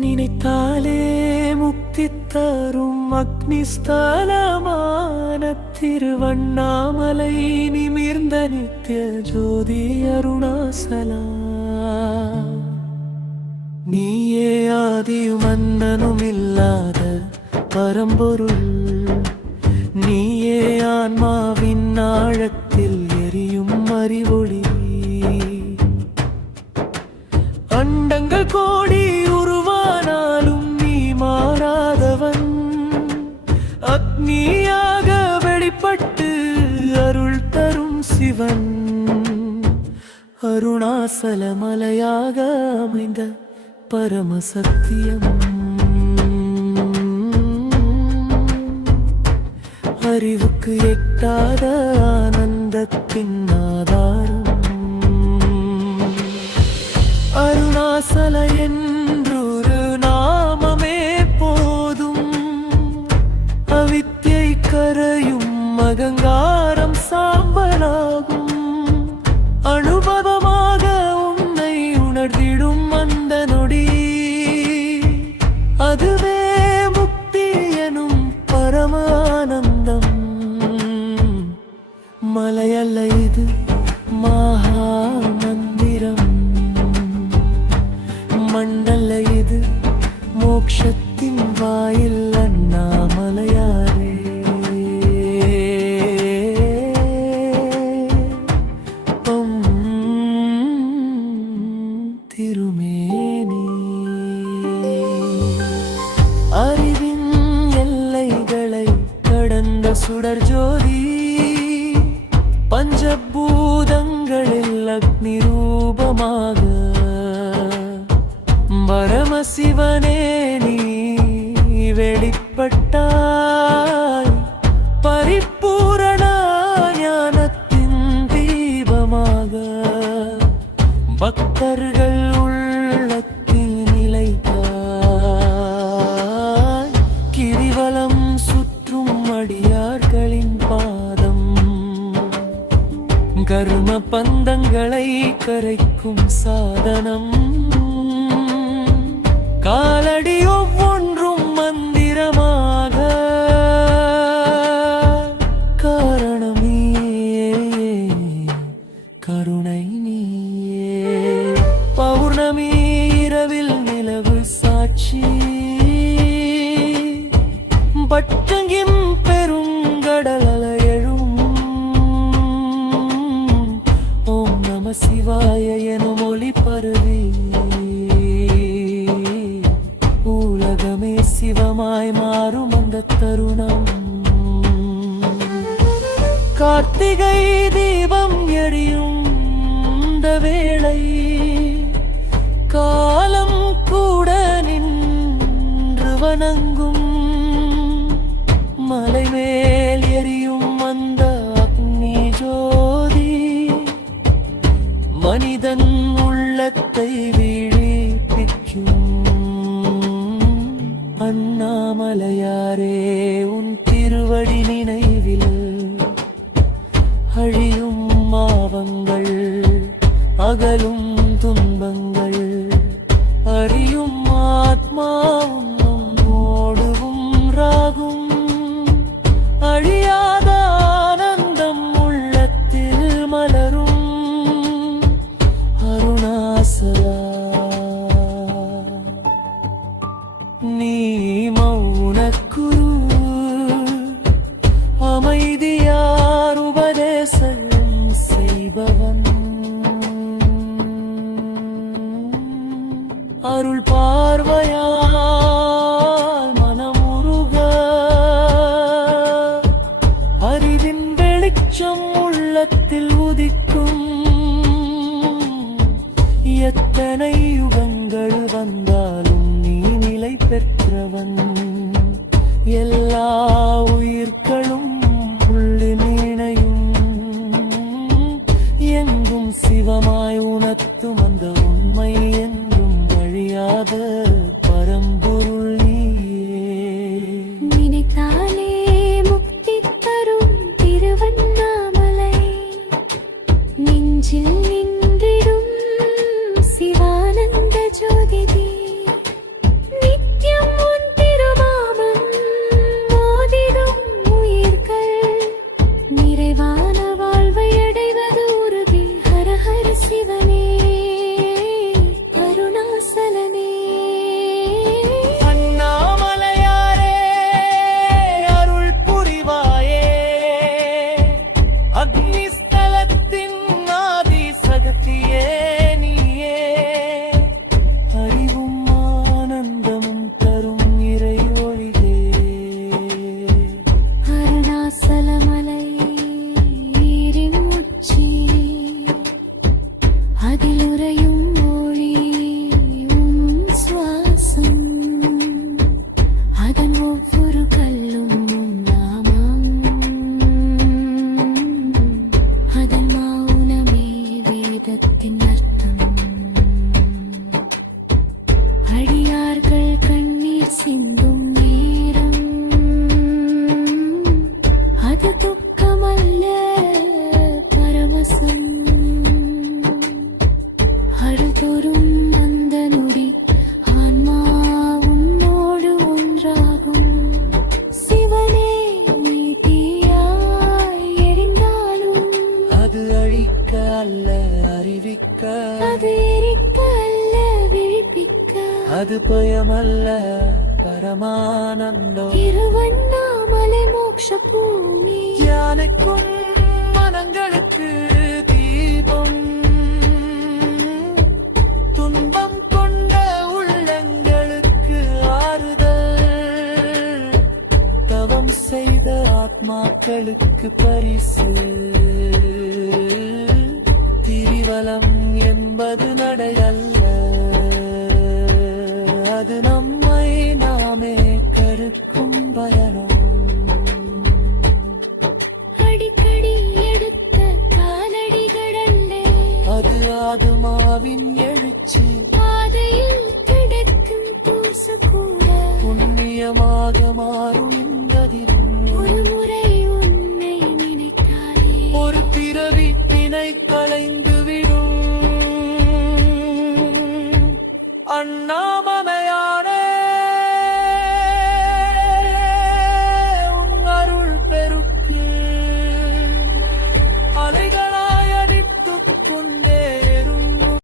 நினைத்தாலே முக்தி தரும் அக்னிஸ்தலமான திருவண்ணாமலை நிமிர்ந்த நித்திய ஜோதி அருணாசலா. நீயே ஆதியும் அண்ணனும் இல்லாத பரம்பொருள், நீயே ஆன்மாவின் ஆழத்தில் எரியும் அறிவொளி. அண்டங்கள் கோடி உருவானாலும் நீ மாறாதவன், அக்னியாக வெளிப்பட்டு அருள் தரும் சிவன். அருணாசல மலையாக அமைந்த பரமசத்தியம், அறிவுக்கு எட்டாத ஆனந்தத்தின் ஆதாரம். அருணாசல என்றொரு நாமமே போதும், அவித்யை கரையும் அகங்காரம் சாம்பலாகும். அனுபவமாக உன்னை உணர்ந்திடும் அந்த நொடி, அதுவே முக்தி எனும் பரமானந்தம். மலையல்ல இது மகா மந்திரம், மண்டல இது மோக்ஷத்தின் வாயில் அண்ணாமலையாரே. திருமேனி அறிவின் எல்லைகளை கடந்த சுடர் ஜோதி, பஞ்சபூதங்களில் அக்னி ரூபமாக பரமசிவனே நீ வெளிப்பட்டாய். பரிபூரண ஞானத்தின் தீபமாக பக்தர்கள் உள்ளத்தில் நிலைத்தாய். கிரிவலம் சுற்றும் அடியார்களின் பாதம், கர்ம பந்தங்களை கரைக்கும் சாதனம். காலடி ஒவ்வொன்றும் மந்திரமாக, காரணம் நீயே, கருணை நீயே. பௌர்ணமி இரவில் நிலவு சாட்சி, பட்டங்கின் பெருங்கடல் அலையெழும். ஓம் நம சிவாய எனும் ஒளி பரவி உலகமே சிவமாய் மாறும் அந்த தருணம். கார்த்திகை தீபம் எரியும் இந்த வேளை, காலம் கூட நின்று வணங்கும். மலை மேல் எரியும் அந்த அக்னி ஜோதி, மனிதன் உள்ளத்தை வீழிப்பிக்கும். அண்ணாமலையாரே உன் திருவடி நினைவில் அழியும் மாவங்கள், அகலும் துன்பங்கள். அறியும் ஆத்மாவும் ஓடுவும் ராகும், அழியாத ஆனந்தம் உள்ளத்தில் மலரும். அருணாசலா நீ மௌனக்குரு, அமைதியார் உபதேசம் செய்பவன். அருள் பார்வையால் மனமுருக, அறிவின் வெளிச்சம் உள்ளத்தில் உதிக்கும். எத்தனை யுகங்கள் வந்தாலும் நீ நிலை பெற்றவன். எல்லா உயிர்களும் உள்ளில் இணையும், எங்கும் சிவமாய் உணர்த்தும் அந்த உண்மை என்றும் அழியாத பரம்பு. அருணாசலனே அண்ணாமலையாரே அருள் புரிவாயே அக்னிஸ்தலத்தின் ஆதி சகத்தியே நீயே அறிவும் ஆனந்தமும் தரும் இறை ஒளியே அருணாசலமலை நீரின் உச்சி அதில் உறையும் மொழி உன் சுவாசம் அதன் ஒவ்வொரு கல்லும் உன் நாமம் அதன் மௌனமே வேதத்தின் அர்த்தம் அடியார்கள் கண்ணீர் சிந்தும் நேரம் அது துக்கமல்ல பரவசம் அழுதொரும் அந்த நொடி ஆன்மா உன்னோடு ஒன்றாகும் சிவனே நீ தீயாய் எரிந்தாலும் அது அழிக்க அல்ல அறிவிக்க அது எரிக்க அல்ல விழிப்பிக்க அது பயமல்ல பரமானந்தம் திருவண்ணாமலை மோட்ச பூமி தியானிக்கும் மனங்களுக்கு தீபம் துன்பம் கொண்ட உள்ளங்களுக்கு ஆறுதல் தவம் செய்த ஆத்மாக்களுக்கு பரிசு திரிவலம் என்பது நடையல்ல அது நம்மை நாமே கருக்கும் பயணம் அடிக்கடி எடுத்த காலடிகளே அது ஆதுமாவின் எழுச்சி பாதையில் கிடக்கும் தூசு கூட புண்ணியமாக மாறும் என்பதிலும் ஒரு முறை உன்னை நினைத்தாலே ஒரு பிறவி தினை களைந்து விடும் அண்ணா